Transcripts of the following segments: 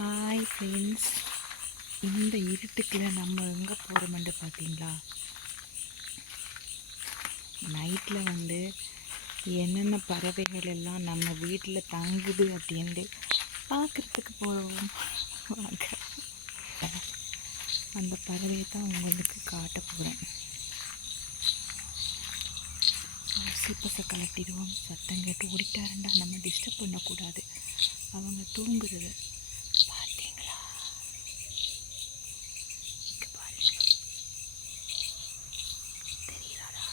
Hi friends, இந்த இருட்டுக்குள்ள நம்ம எங்கே போகிறோமென்று பார்த்தீங்களா? நைட்டில் என்னென்ன பறவைகள் எல்லாம் நம்ம வீட்டில் தங்குது அப்படின்ட்டு பார்க்குறதுக்கு போகிறோம். வாங்க, அந்த பறவையை தான் உங்களுக்கு காட்ட போகிறேன். சிப்பஸை கலட்டிடுவோம். சத்தம் கேட்டு ஓடிட்டாருண்டா, நம்ம டிஸ்டர்ப் பண்ணக்கூடாது. அவங்க தூங்குறது பார்த்தீங்களா? இங்கே பாருங்க, தெரியாதா?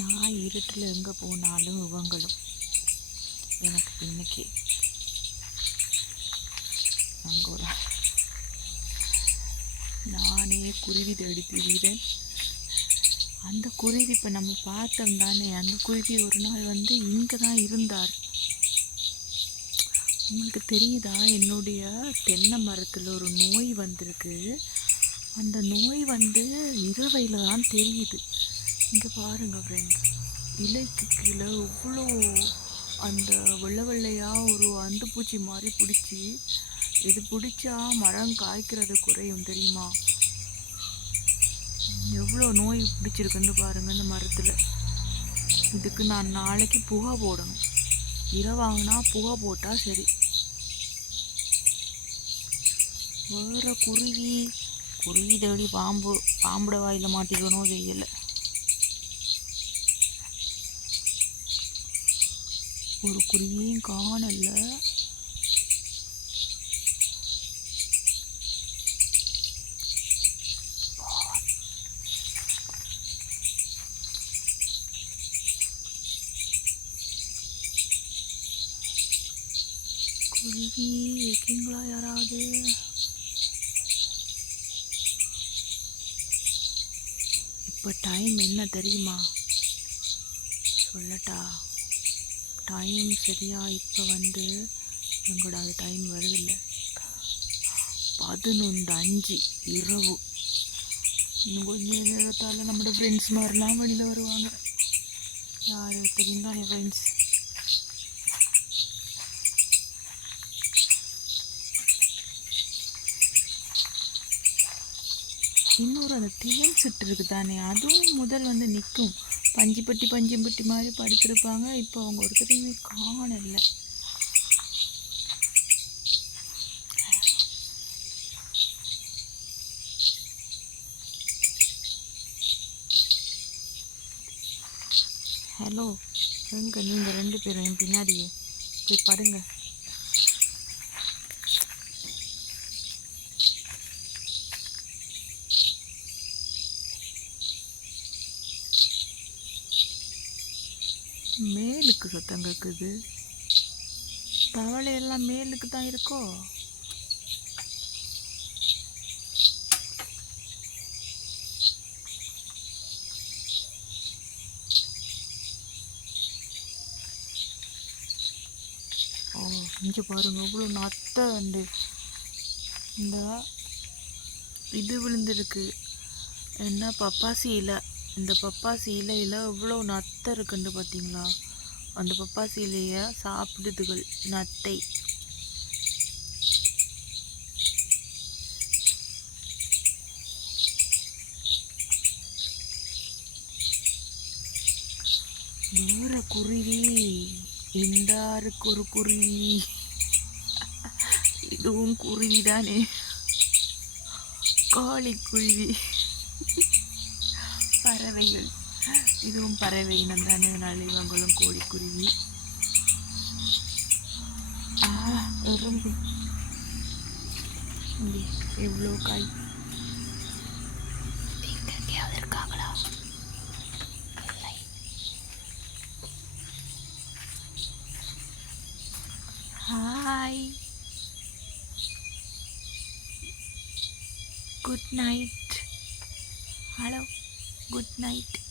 நான் இருட்டில் எங்கே போனாலும் இவங்களும் எனக்கு பின்னுக்கு அங்கே நானே குருவி தேடி திரிகிறேன். அந்த குருவி இப்போ நம்ம பார்த்தோம் தானே, அந்த குருவி ஒரு நாள் இங்கே தான் இருந்தார். உங்களுக்கு தெரியுதா? என்னுடைய தென்னை மரத்தில் ஒரு நோய் வந்திருக்கு. அந்த நோய் இரவையில் தான் தெரியுது. இங்கே பாருங்கள் ஃப்ரெண்ட்ஸ், இலைக்கு கீழே இவ்வளோ அந்த வெள்ளை வெள்ளையாக ஒரு அந்துப்பூச்சி மாதிரி பிடிச்சி, இது பிடிச்சா மரம் காய்க்கிறது குறையும் தெரியுமா? எவ்வளோ நோய் பிடிச்சிருக்குன்னு பாருங்கள் இந்த மரத்தில். இதுக்கு நான் நாளைக்கு புகை போடணும். இரவாகுனா புகை போட்டால் சரி. வேறு குருவி தேடி பாம்புட வாயில் மாட்டிக்கணும் செய்யலை. ஒரு குருவியும் காணல. குருவி இருக்கீங்களா யாராவது? இப்போ டைம் என்ன தெரியுமா? சொல்லட்டா? டைம் சரியா இப்போ எங்களோட அது டைம் வருதில்லை, 11:05 இரவு. இன்னும் கொஞ்சம் நேரத்தால் நம்மளோட ஃப்ரெண்ட்ஸ் மாதிரிலாம் வெளியில் வருவாங்க. யார் தெரியும் தானே ஃப்ரெண்ட்ஸ். இன்னொரு அந்த தேன் சிட்டு இருக்குது தானே, அதுவும் முதல் நிற்கும். பஞ்சுப்பட்டி மாதிரி படுத்திருப்பாங்க. இப்போ அவங்க ஒருத்தரையுமே காணல. ஹலோ, எங்க நீங்கள் 2 பேரும் என் பின்னாடியே போய் படுங்க. மேலுக்கு சத்தம் கேட்குது. தவளையெல்லாம் மேலுக்கு தான் இருக்கோ? ஓ, இங்கே பாருங்க, இவ்வளோ நத்தை இந்த இது விழுந்திருக்கு. என்ன பப்பாசி இலை. இந்த பப்பாசி இலையில் இவ்வளோ நத்தை இருக்குன்னு பார்த்தீங்களா? அந்த பப்பாசி இலையை சாப்பிடுதுகள் நத்தை. வேற குருவி, இந்த ஆறுக்கு ஒரு குருவி, இதுவும் குருவி தானே, கோழிக்குருவி. பறவைகள், இதுவும் பறவை இனம் தானே, அதனால இவங்களும் கோழிக்குருவி. எறும்பு இங்கே எவ்வளோ காய். எங்கேயாவது இருக்காங்களா? இல்லை. Hi, good night. Hello, good night.